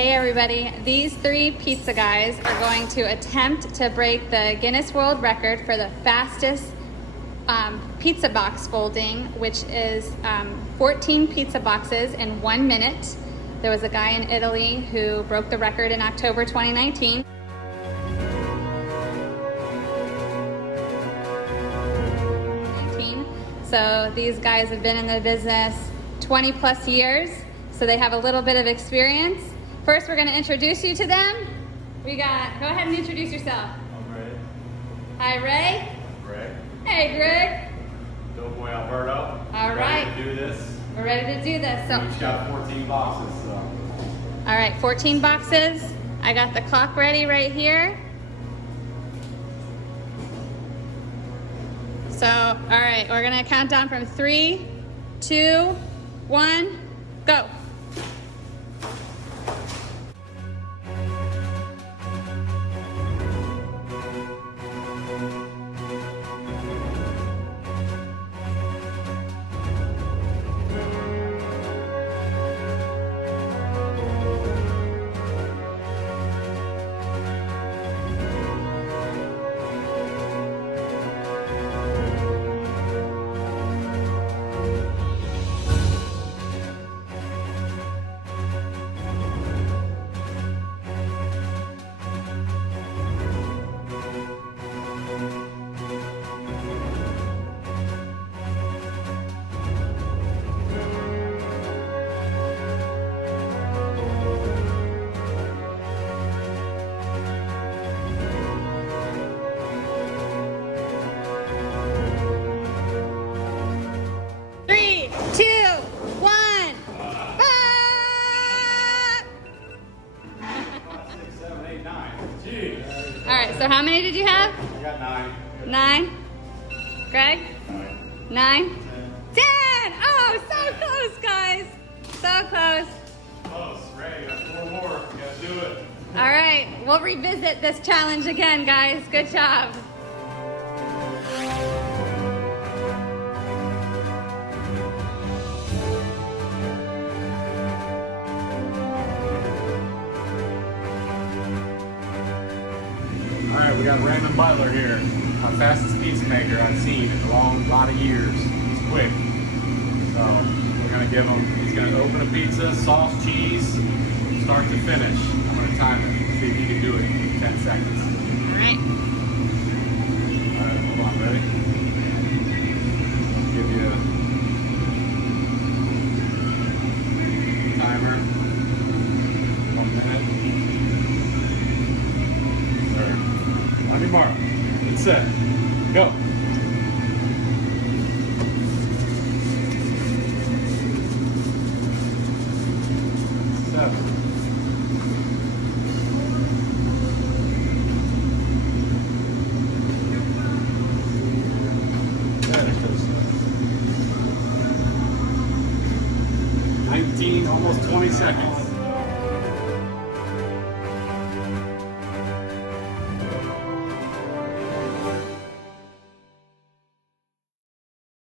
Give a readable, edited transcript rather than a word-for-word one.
Hey everybody, these three pizza guys are going to attempt to break the Guinness World Record for the fastest pizza box folding, which is 14 pizza boxes in 1 minute. There was a guy in Italy who broke the record in October 2019. So these guys have been in the business 20 plus years, so they have a little bit of experience. First, we're going to introduce you to them. Go ahead and introduce yourself. I'm Ray. Hi, Ray. Greg. Hey, Greg. Doughboy Alberto. All right. Ready to do this. We're ready to do this. So, We each got 14 boxes, so. all right, 14 boxes. I got the clock ready right here. So, all right, we're going to count down from 3, 2, 1, go. All right, so how many did you have? I got 9. 9. Greg? 9. 10. Oh, so close, guys. So close. Close. Ray, got 4 more. You gotta do it. All right, we'll revisit this challenge again, guys. Good job. All right, we got Raymond Butler here, our fastest pizza maker I've seen in a lot of years. He's quick. So we're gonna give him, he's gonna open a pizza, sauce, cheese, start to finish. I'm gonna time it, see if he can do it in 10 seconds. All right. All right, hold on, ready? I'll give you a timer. 1 minute. On your mark, get set, go. Seven. There it goes. 19, almost 20 seconds.